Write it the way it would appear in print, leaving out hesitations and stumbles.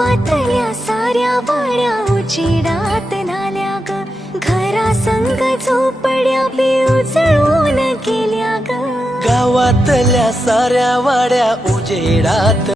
गावातल्या साऱ्या वाड्या उजेडात नाल्या ग, घरा संग झोपड्या बी उजळून गेल्या ग. गावातल्या साऱ्या वाड्या उजेडात